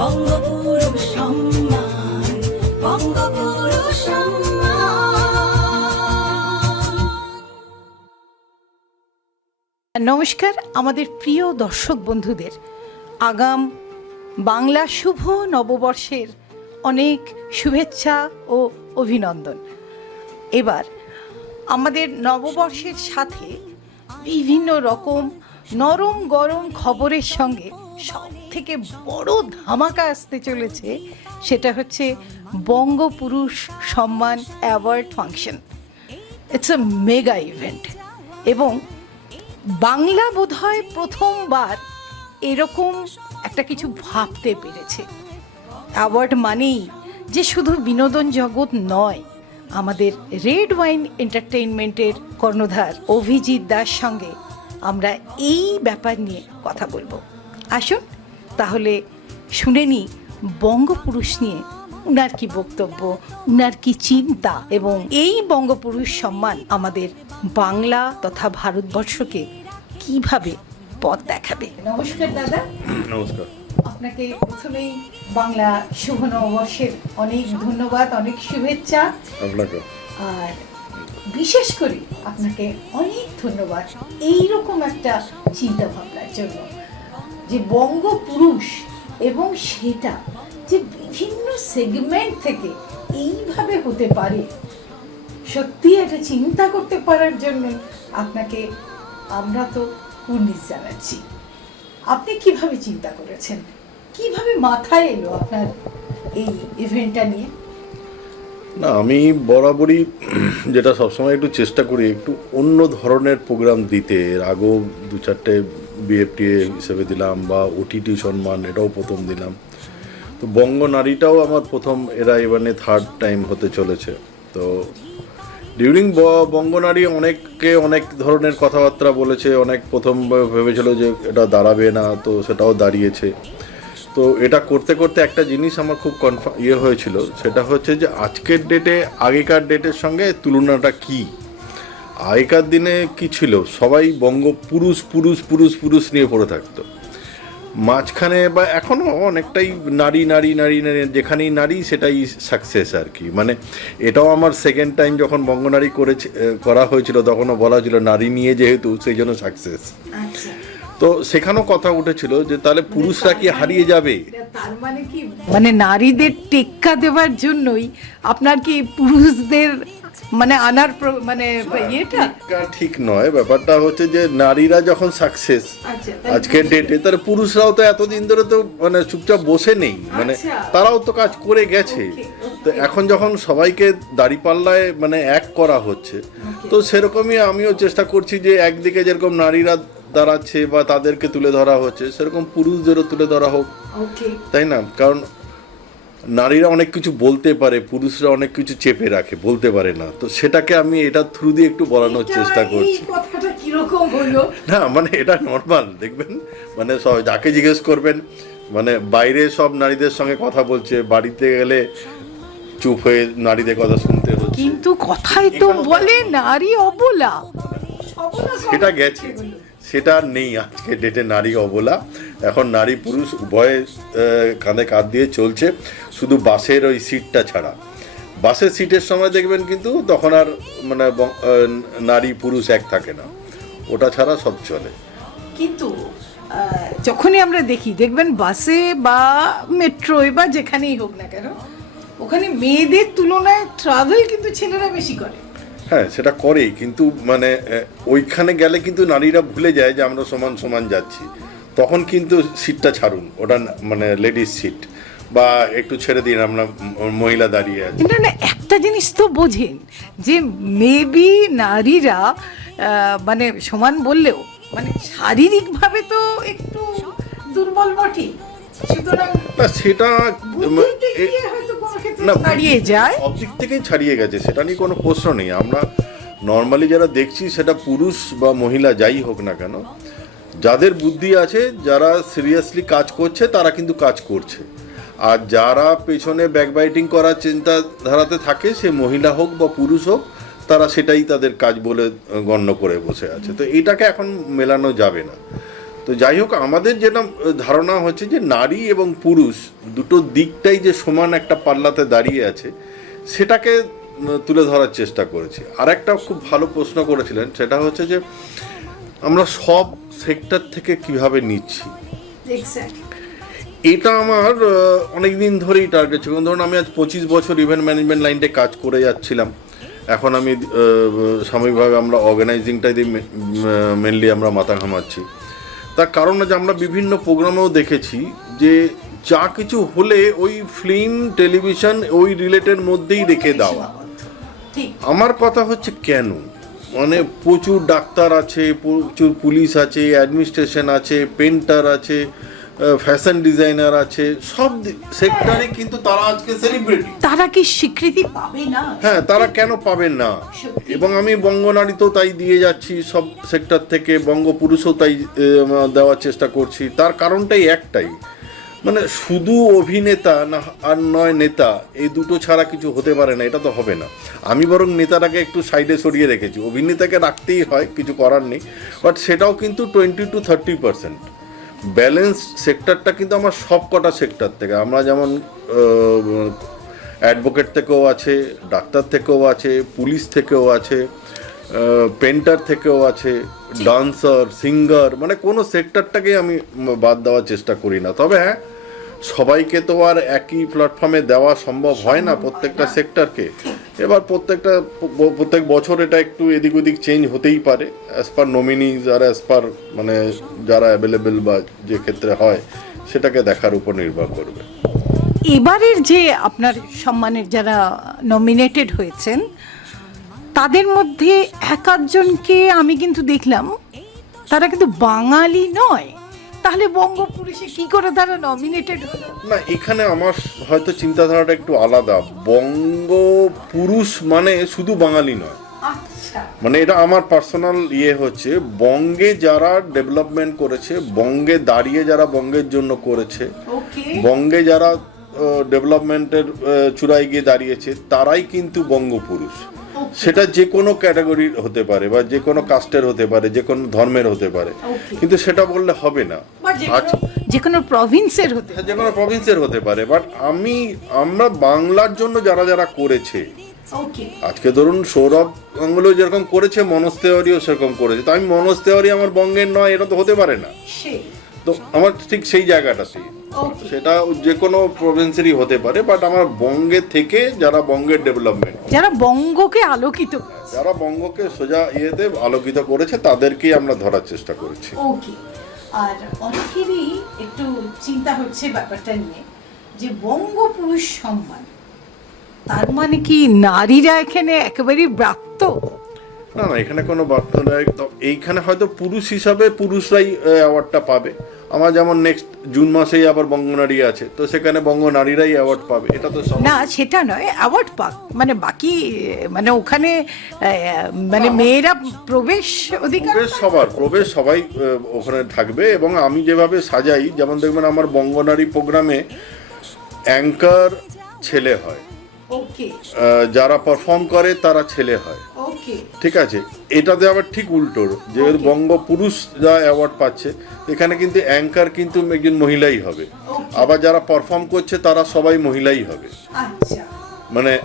নমস্কার, আমাদের প্রিয় দর্শক বন্ধুদের। আগাম বাংলা শুভ নববর্ষের অনেক শুভেচ্ছা ও অভিনন্দন। এবার আমাদের নববর্ষের সাথে বিভিন্ন রকম নরম গরম খবরের সঙ্গে সব থেকে বড় ধামাকা আসতে চলেছে সেটা হচ্ছে Bangapurush Samman award function. It's a mega event এবং বাংলা বোধহয় প্রথমবার এরকম একটা কিছু ভাবতে পেরেছে। অ্যাওয়ার্ড মানেই যে শুধু বিনোদন জগৎ নয়, আমাদের রেড ওয়াইন এন্টারটেইনমেন্টের কর্ণধার অভিজিৎ দাস সঙ্গে আমরা এই ব্যাপার নিয়ে কথা বলব। আসুন তাহলে শুনে নিই বঙ্গপুরুষ নিয়ে উনার কি বক্তব্য উনার কি চিন্তা এবং এই বঙ্গপুরুষ সম্মান আমাদের বাংলা তথা ভারতবর্ষকে কীভাবে পথ দেখাবে? নমস্কার দাদা। নমস্কার। আপনাকে প্রথমেই বাংলা শুভ নববর্ষের অনেক ধন্যবাদ অনেক শুভেচ্ছা। আর বিশেষ করে আপনাকে অনেক ধন্যবাদ এই রকম একটা চিন্তা ভাবনার জন্য। যে বঙ্গপুরুষ এবং সেটা যে বিভিন্ন সেগমেন্ট থেকে এইভাবে হতে পারে, সত্যি এটা চিন্তা করতে পারার জন্য আপনাকে আমরা তো কুর্নিশ জানাচ্ছি। আপনি কীভাবে চিন্তা করেছেন? কীভাবে মাথায় এলো আপনার এই ইভেন্টটা নিয়ে? না, আমি বরাবরই যেটা সবসময় একটু চেষ্টা করি, একটু অন্য ধরনের প্রোগ্রাম দিতে। এর আগেও দু চারটে বিএফটিএ হিসেবে দিলাম বা ওটিটি সম্মান, এটাও প্রথম দিলাম। তো বঙ্গ নারীটাও আমার প্রথম, এরা এবারে থার্ড টাইম হতে চলেছে। তো ডিউরিং বঙ্গনারী অনেককে অনেক ধরনের কথাবার্তা বলেছে, অনেক প্রথম ভেবেছিল যে এটা দাঁড়াবে না, তো সেটাও দাঁড়িয়েছে। তো এটা করতে করতে একটা জিনিস আমার খুব কনফার্ম ইয়ে হয়েছিল, সেটা হচ্ছে যে আজকের ডেটে আগেকার ডেটের সঙ্গে তুলনাটা কি? আগেকার দিনে কি ছিল? সবাই বঙ্গ পুরুষ পুরুষ পুরুষ পুরুষ নিয়ে পড়ে থাকতো। মাঝখানে বা এখনও অনেকটাই নারী নারী নারী নারী যেখানেই নারী সেটাই সাকসেস আর কি। মানে এটাও আমার সেকেন্ড টাইম যখন বঙ্গনারী করেছে করা হয়েছিল তখনও বলা ছিল নারী নিয়ে যেহেতু সেই জন্য সাকসেস আচ্ছা। তো সেখানেও কথা উঠেছিল যে তাহলে পুরুষরা কি হারিয়ে যাবে? তার মানে কি? মানে নারীদের টেক্কা দেওয়ার জন্যই আপনার কি পুরুষদের মানে আনার মানে ইয়েটা? ঠিক নয় ব্যাপারটা হচ্ছে যে নারীরা যখন সাকসেস আজকের ডেটে তার পুরুষরাও তো এতদিন ধরে তো মানে চুপচাপ বসে নেই মানে আচ্ছা। তারাও তো কাজ করে গেছে. তো এখন যখন সবাইকে দাড়িপাল্লায় মানে এক করা হচ্ছে তো সেরকমই আমিও চেষ্টা করছি যে একদিকে যেরকম নারীরা দাঁড়াচ্ছে বা তাদেরকে তুলে ধরা হচ্ছে সেরকম পুরুষদেরও তুলে ধরা হোক। তাই না? কারণ নারীরা অনেক কিছু বলতে পারে পুরুষরা অনেক কিছু চেপে রাখে বলতে পারে না। তো সেটাকে আমি এটা থ্রু দিয়ে একটু বলানোর চেষ্টা করছি। না মানে এটা নর্মাল দেখবেন? মানে সব যাকে জিজ্ঞেস করবেন মানে বাইরে সব নারীদের সঙ্গে কথা বলছে বাড়িতে গেলে চুপ হয়ে নারীদের কথা শুনতে হচ্ছে। কিন্তু কথাই তো বলে নারী অবলা। সেটা গেছে। সেটা আর নেই আজকে ডেটে নারী অবলা। এখন নারী পুরুষ উভয়ে কাঁধে কাঁধ দিয়ে চলছে। শুধু বাসের ওই সিটটা ছাড়া। বাসের সিটের সময় দেখবেন কিন্তু তখন আর মানে নারী পুরুষ এক থাকে না। ওটা ছাড়া সব চলে। কিন্তু যখনই আমরা দেখি, দেখবেন বাসে বা মেট্রোয় বা যেখানেই হোক না কেন, ওখানে মেয়েদের তুলনায় ট্রাভেল কিন্তু ছেলেরা বেশি করে। হ্যাঁ সেটা করেই, কিন্তু মানে ওইখানে গেলে কিন্তু নারীরা ভুলে যায় যে আমরা সমান সমান যাচ্ছি। তখন কিন্তু সিটটা ছাড়ুন, ওটা মানে লেডিস সিট, বা একটু ছেড়ে দিন, আমরা মহিলা দাঁড়িয়ে আছি। না না, একটা জিনিস তো বোঝেন, যে মেবি নারীরা মানে সমান বললেও মানে শারীরিকভাবে তো একটু দুর্বল বটে। না সেটা না ছাড়িয়ে যায়। সব থেকেই ছাড়িয়ে গেছে সেটা নিয়ে কোনো প্রশ্ন নেই। আমরা নর্মালি যারা দেখছি সেটা পুরুষ বা মহিলা যাই হোক না কেন যাদের বুদ্ধি আছে যারা সিরিয়াসলি কাজ করছে তারা কিন্তু কাজ করছে। আর যারা পেছনে ব্যাকবাইটিং করার চিন্তাধারাতে থাকে সে মহিলা হোক বা পুরুষ হোক তারা সেটাই তাদের কাজ বলে গণ্য করে বসে আছে। তো এটাকে এখন মেলানো যাবে না। তো যাই হোক আমাদের যেটা ধারণা হচ্ছে যে নারী এবং পুরুষ দুটো দিকটাই যে সমান একটা পাল্লাতে দাঁড়িয়ে আছে সেটাকে তুলে ধরার চেষ্টা করেছি। আর একটা খুব ভালো প্রশ্ন করেছিলেন সেটা হচ্ছে যে আমরা সব সেক্টর থেকে কীভাবে নিচ্ছি? এটা আমার অনেক দিন ধরেই টার্গেট ছিল। ধরুন আমি আজ পঁচিশ বছর ইভেন্ট ম্যানেজমেন্ট লাইনটা কাজ করে যাচ্ছিলাম। এখন আমি সাময়িকভাবে আমরা অর্গানাইজিংটাই দিয়ে মেনলি আমরা মাথা ঘামাচ্ছি। তার কারণ যে আমরা বিভিন্ন প্রোগ্রামেও দেখেছি যে যা কিছু হলে ওই ফিল্ম টেলিভিশন ওই রিলেটেড মধ্যেই রেখে দেওয়া। আমার কথা হচ্ছে কেন? মানে প্রচুর ডাক্তার আছে প্রচুর পুলিশ আছে অ্যাডমিনিস্ট্রেশন আছে পেন্টার আছে ফ্যাশন ডিজাইনার আছে সব সেক্টরে কিন্তু তারা আজকে সেলিব্রিটি তারা কি স্বীকৃতি পাবে না? হ্যাঁ তারা কেন পাবেন না? এবং আমি বঙ্গনারীতেও তাই দিয়ে যাচ্ছি সব সেক্টর থেকে বঙ্গপুরুষও তাই দেওয়ার চেষ্টা করছি। তার কারণটাই একটাই। মানে শুধু অভিনেতা না আর নয় নেতা এই দুটো ছাড়া কিছু হতে পারে না এটা তো হবে না। আমি বরং নেতাটাকে একটু সাইডে সরিয়ে রেখেছি। অভিনেতাকে রাখতেই হয় কিছু করার নেই বাট সেটাও কিন্তু twenty two thirty percent balance সেক্টরটা কিন্তু আমার সব কটা সেক্টর থেকে। আমরা যেমন অ্যাডভোকেট থেকেও আছে ডাক্তার থেকেও আছে পুলিশ থেকেও আছে পেন্টার থেকেও আছে ডান্সার সিঙ্গার মানে কোনো সেক্টরটাকেই আমি বাদ দেওয়ার চেষ্টা করি না। তবে হ্যাঁ সবাইকে তো আর একই প্ল্যাটফর্মে দেওয়া সম্ভব হয় না প্রত্যেকটা সেক্টরকে এবার প্রত্যেকটা প্রত্যেক বছর এটা একটু এদিক ওদিক চেঞ্জ হতেই পারে অ্যাজ পার নমিনিজ আর অ্যাজ পার মানে যারা অ্যাভেলেবেল বা যে ক্ষেত্রে হয় সেটাকে দেখার উপর নির্ভর করবে। এবারের যে আপনার সম্মানের যারা নমিনেটেড হয়েছেন তাদের মধ্যে এক আধজনকে আমি কিন্তু দেখলাম তারা কিন্তু বাঙালি নয়। তাহলে বঙ্গপুরুষে কি করে তারা নমিনেটেড হলো। না এখানে আমার হয়তো চিন্তাধারাটা একটু আলাদা। বঙ্গ পুরুষ মানে শুধু বাঙালি নয়। আচ্ছা। মানে এটা আমার পার্সোনাল ইয়ে হচ্ছে বঙ্গে যারা ডেভেলপমেন্ট করেছে বঙ্গে দাঁড়িয়ে যারা বঙ্গের জন্য করেছে বঙ্গে যারা ডেভেলপমেন্টের চূড়ায় গিয়ে দাঁড়িয়েছে তারাই কিন্তু বঙ্গপুরুষ সেটা যে কোনো ক্যাটাগরির হতে পারে বা যে কোনো কাস্টের হতে পারে যে কোনো ধর্মের হতে পারে। কিন্তু সেটা বললে হবে না। যে কোনো- প্রভিন্সের হতে যে কোনো প্রভিন্সের হতে পারে বাট আমি আমরা বাংলার জন্য যারা যারা করেছে আজকে ধরুন সৌরভ গাঙ্গুলি যেরকম করেছে মনোজ তেওয়ারিও সেরকম করেছে। তো আমি মনোজ তেওয়ারি আমার বঙ্গের নয় এটা তো হতে পারে না। তো আমার ঠিক সেই জায়গাটাতেই ওকে সেটা যে কোনো প্রভিন্সেরই হতে পারে বাট আমার বঙ্গে থেকে যারা বঙ্গের ডেভেলপমেন্ট যারা বঙ্গকে আলোকিত যারা বঙ্গকে সোজা ইয়েতে আলোকিত করেছে তাদেরকেই আমরা ধরার চেষ্টা করেছি। ওকে আর অনেকেরই একটু চিন্তা হচ্ছে ব্যাপারটা নিয়ে যে বঙ্গপুরুষ সম্মান তার মানে কি নারীরা এখানে একেবারেই ব্রাত্য? না না এখানে কোনো বার্তা নেই তো এইখানে হয়তো পুরুষ হিসাবে পুরুষরাই অ্যাওয়ার্ডটা পাবে। আমার যেমন নেক্সট জুন মাসেই আবার বঙ্গনারী আছে তো সেখানে বঙ্গ নারীরাই অ্যাওয়ার্ড পাবে। এটা তো না সেটা নয় অ্যাওয়ার্ড পাক। মানে বাকি মানে ওখানে মানে মেয়েরা প্রবেশ অধিকার প্রবেশ সবার প্রবেশ সবাই ওখানে থাকবে এবং আমি যেভাবে সাজাই যেমন দেখবেন আমার বঙ্গনারী প্রোগ্রামে অ্যাঙ্কার ছেলে হয়। ওকে যারা পারফর্ম করে তারা ছেলে হয়। ঠিক আছে এটাতে আবার ঠিক উল্টো যেহেতু Okay. বঙ্গ পুরুষ যা অ্যাওয়ার্ড পাচ্ছে এখানে কিন্তু অ্যাঙ্কার কিন্তু একজন মহিলাই হবে। আবার যারা পারফর্ম করছে তারা সবাই মহিলাই হবে। আচ্ছা। মানে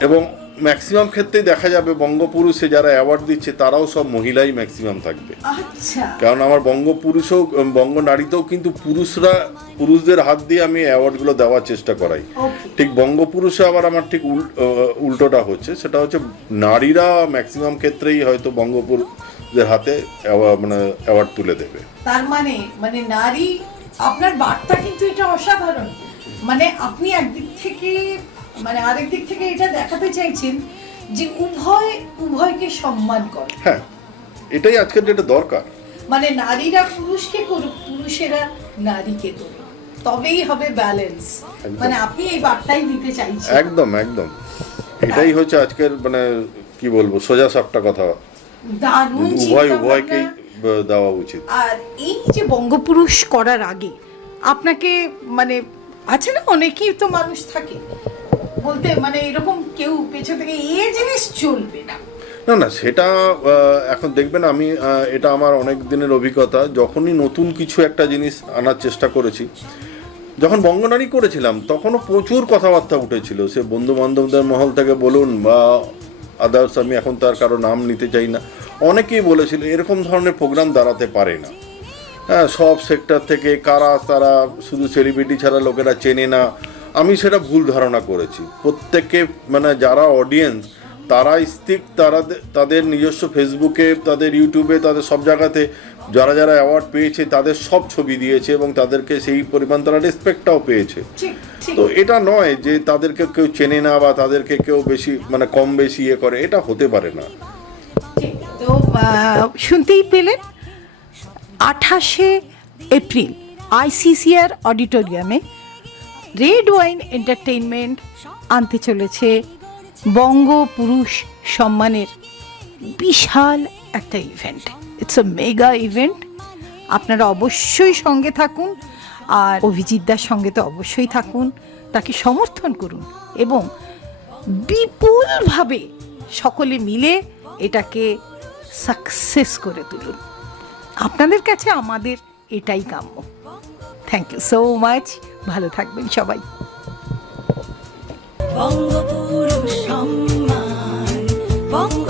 এবং ম্যাক্সিমাম ক্ষেত্রেই দেখা যাবে বঙ্গপুরুষে যারা অ্যাওয়ার্ড দিচ্ছে তারাও সব মহিলাই ম্যাক্সিমাম থাকবে। আচ্ছা। কারণ আমার বঙ্গপুরুষও বঙ্গ নারীতেও কিন্তু পুরুষরা পুরুষদের হাত দিয়ে আমি অ্যাওয়ার্ডগুলো দেওয়ার চেষ্টা করাই। ঠিক বঙ্গপুরুষে আবার আমার ঠিক উল- উল্টোটা হচ্ছে সেটা হচ্ছে নারীরা ম্যাক্সিমাম ক্ষেত্রেই হয়তো বঙ্গপুরুষদের হাতে মানে অ্যাওয়ার্ড তুলে দেবে। তার মানে মানে নারী আপনার বার্তা কিন্তু এটা অসাধারণ। মানে আপনি একদিক থেকে মানে আরেক দিক থেকে এটা দেখাতে চাইছেন যে উভয় উভয়কে সম্মান করে। হ্যাঁ এটাই আজকের যেটা দরকার। মানে নারীরা পুরুষকে করুক পুরুষেরা নারীকে করুক। তবেই হবে ব্যালেন্স মানে আপনি এই বার্তাই দিতে চাইছেন। একদম একদম। এটাই হচ্ছে আজকের মানে কি বলব সোজা সাপটা কথা। দারুণ উভয়। উভয়কেই দেওয়া উচিত। আর এই যে বঙ্গপুরুষ করার আগে আপনাকে মানে আছে না অনেকেই তো মানুষ থাকে। বলতে মানে এরকম কেউ পেছন থেকে এ জিনিস চলবে না। না না, সেটা এখন দেখবেন আমি এটা আমার অনেক দিনের অভিজ্ঞতা। যখনই নতুন কিছু একটা জিনিস আনার চেষ্টা করেছি, যখন বঙ্গনারী করেছিলাম, তখনও প্রচুর কথাবার্তা উঠেছিল। সে বন্ধু বান্ধবদের মহল থেকে বলুন বা আদার্স আমি এখন তার কারও নাম নিতে চাই না। অনেকেই বলেছিল, এরকম ধরনের প্রোগ্রাম দাঁড়াতে পারে না। হ্যাঁ সব সেক্টর থেকে কারা তারা শুধু সেলিব্রিটি ছাড়া লোকেরা চেনে না। আমি সেটা ভুল ধারণা করেছি। প্রত্যেকে মানে যারা অডিয়েন্স তারা স্থিক তারা তাদের নিজস্ব ফেসবুকে তাদের ইউটিউবে তাদের সব জায়গাতে যারা যারা অ্যাওয়ার্ড পেয়েছে তাদের সব ছবি দিয়েছে এবং তাদেরকে সেই পরিমাণ তারা রেসপেক্টটাও পেয়েছে। তো এটা নয় যে তাদেরকে কেউ চেনে না বা তাদেরকে কেউ বেশি মানে কম বেশি ইয়ে করে এটা হতে পারে না। তো শুনতেই পেলেন? আঠাশে এপ্রিল আইসিসিআর অডিটোরিয়ামে রেড ওয়াইন এন্টারটেইনমেন্ট আনতে চলেছে বঙ্গপুরুষ সম্মানের বিশাল একটা event it's a mega event আপনারা অবশ্যই সঙ্গে থাকুন আর অভিজিৎদার সঙ্গে তো অবশ্যই থাকুন, তাকে সমর্থন করুন এবং বিপুলভাবে সকলে মিলে এটাকে সাকসেস করে তুলুন। আপনাদের কাছে আমাদের এটাই কাম্য। থ্যাংক ইউ সো মাচ ভালো থাকবেন সবাই। বঙ্গপুরুষ সম্মান বঙ্গ